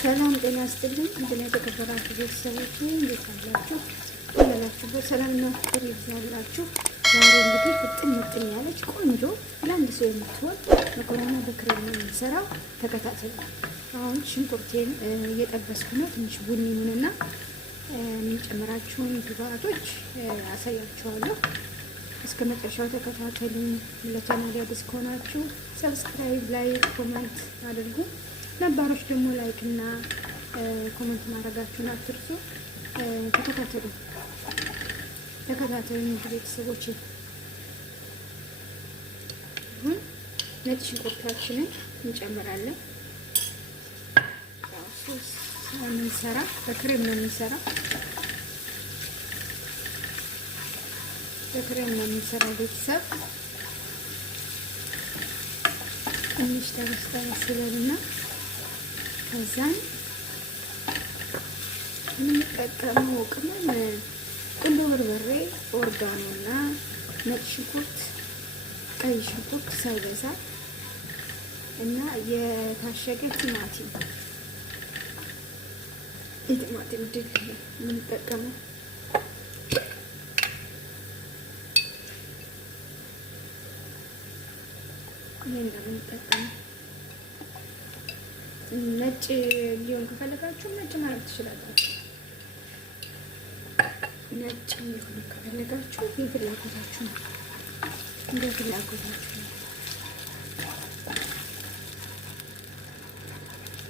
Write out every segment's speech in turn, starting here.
ሰላም ጤና ይስጥልኝ። እንደምን የተከበራችሁ ቤተሰቦች እንዴት አላችሁ? ሁላችሁበት ሰላምና ፍቅር ይብዛላችሁ። ዛሬ እንግዲህ ምጥን ያለች ቆንጆ ለአንድ ሰው የምትሆን መኮረኒ በክሬም ነው የምንሰራው። ተከታተሉ። አሁን ሽንኩርቴን እየጠበስኩ ነው። ትንሽ ቡኒ ይሁንና የምንጨምራቸውን ግብአቶች አሳያችኋለሁ። እስከ መጨረሻው ተከታተሉኝ። ለቻናሌ አዲስ ከሆናችሁ ሰብስክራይብ፣ ላይክ፣ ኮሜንት አድርጉ። ነባሮች ደግሞ ላይክ እና ኮሜንት ማድረጋችሁን አትርሱ። ተከታተሉኝ ቤተሰቦች። አሁን ነጭ ሽንኩርታችንን እንጨምራለን። የምንሰራ በክሬም ነው የምንሰራ ቤተሰብ ትንሽ ተበስበስልና ከዛን የምንጠቀመው ቅመም ቁንዶ በርበሬ፣ ኦርጋኖ እና ነጭ ሽንኩርት፣ ቀይ ሽንኩርት ሳይበዛ እና የታሸገ ቲማቲም ድል የምንጠቀመው ይሄን ነው የምንጠቀመው። ነጭ ሊሆን ከፈለጋችሁ ነጭ ማለት ትችላላችሁ። ነጭ ሊሆን ከፈለጋችሁ የፍላጎታችሁ ነው፣ እንደ ፍላጎታችሁ ነው።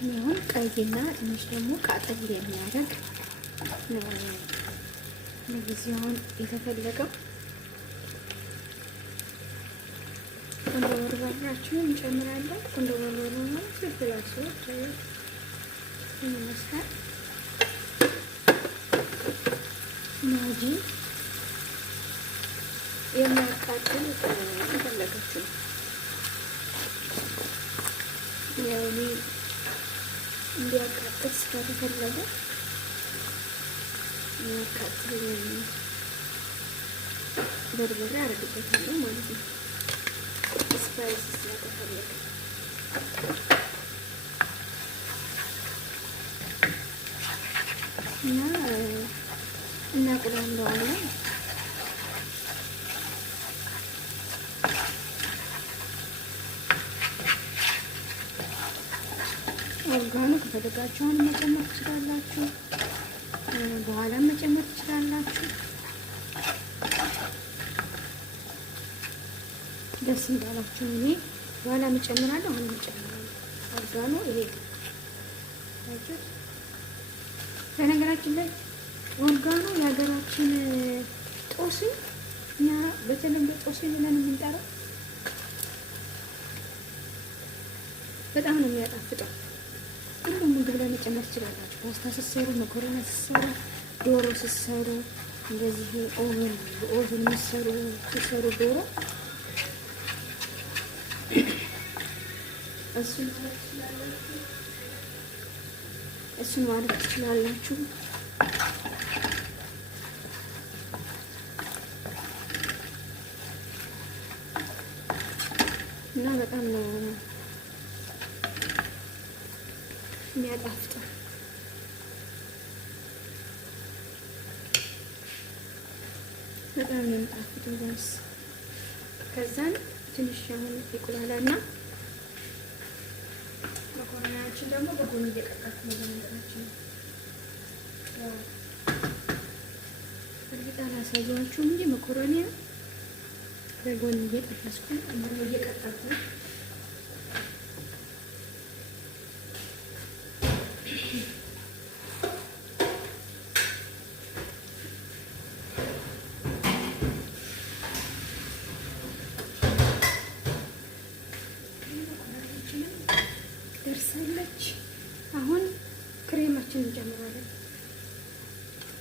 ይሁን ቀይና ትንሽ ደግሞ ቃጠል የሚያደርግ ነው ለጊዜውን የተፈለገው። ቁንዶ በርበሬያችንን እንጨምራለን። ቁንዶ በርበሬ ማለት ፍልፍል አስወጥ ይመስላል። ማጂ የሚያቃጥል ከፈለጋችሁ ያው እኔ እንዲያቃጥል ስለተፈለገ የሚያቃጥል በርበሬ አደርግበታለሁ ማለት ነው። ስፓይስ ስለተፈለገ እና እናቁላለዋለን። ኦርጋኖ ከፈለጋችሁ አሁን መጨመር ትችላላችሁ፣ በኋላም መጨመር ትችላላችሁ። ደስ እንዳላችሁ። እኔ በኋላ እጨምራለሁ፣ አሁን እጨምራለሁ። ኦርጋኖ ይሄ ታችሁት። በነገራችን ላይ ኦርጋኖ የሀገራችን ጦስኝ፣ እኛ በተለምዶ ጦስኝ ብለን የምንጠራው በጣም ነው የሚያጣፍጠው። ሁሉም ምግብ ላይ መጨመር ትችላላችሁ። ፓስታ ስትሰሩ፣ መኮረኒ ስትሰሩ፣ ዶሮ ስትሰሩ፣ እንደዚህ ኦቨን ስትሰሩ ዶሮ እሱን ማለት ትችላላችሁ። እና በጣም ነው የሚያጣፍጠው። በጣም ነው የሚጣፍጠው ጋይስ። ከዛን ትንሽ አሁን ይቁላላና መኮረኒያችን ደግሞ በጎን እየቀቀልኩ ነው። በነገራችን ያው እርግጥ አላሳየኋችሁም እንጂ መኮረኒያ በጎን እየጠበስኩ ነው፣ እየቀቀልኩ ነው። ደርሳለች። አሁን ክሬማችን እንጨምራለን።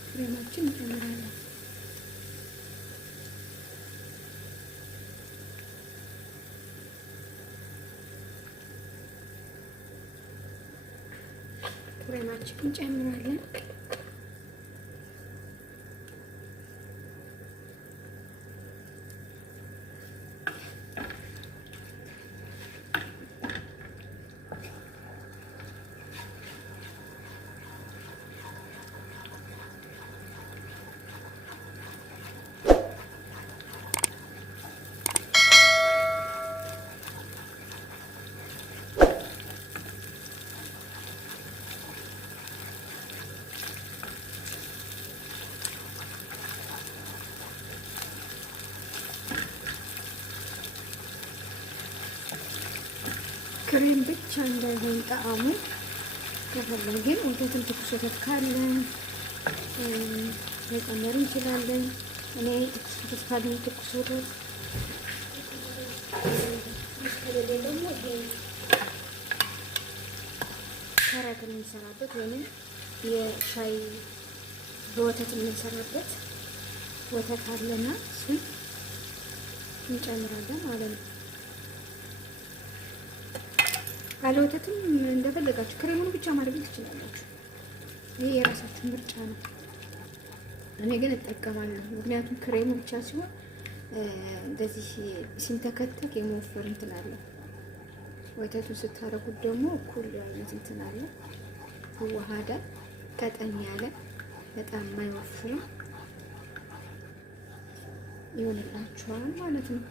ክሬማችን እንጨምራለን። ክሬም ብቻ እንዳይሆን ጣዕሙ ከፈለግን ወተትም ትኩስ ወተት ካለ መጨመር እንችላለን። እኔ ትኩስ ወተት ካለ ትኩስ ወተት ከሌለ ደግሞ ይሄ ከረግ የምንሰራበት ወይም የሻይ በወተት የምንሰራበት ወተት አለና እሱን እንጨምራለን ማለት ነው። ካለ ወተትም እንደፈለጋችሁ ክሬሙን ብቻ ማድረግ ትችላላችሁ። ይሄ የራሳችሁ ምርጫ ነው። እኔ ግን እጠቀማለሁ፣ ምክንያቱም ክሬሙ ብቻ ሲሆን እንደዚህ ሲንተከተክ የመወፈር እንትን አለ። ወተቱን ስታረጉት ደግሞ እኩል አይነት እንትን አለ፣ ይዋሃዳል። ቀጠን ያለ በጣም የማይወፍርም ይሆንላችኋል ማለት ነው።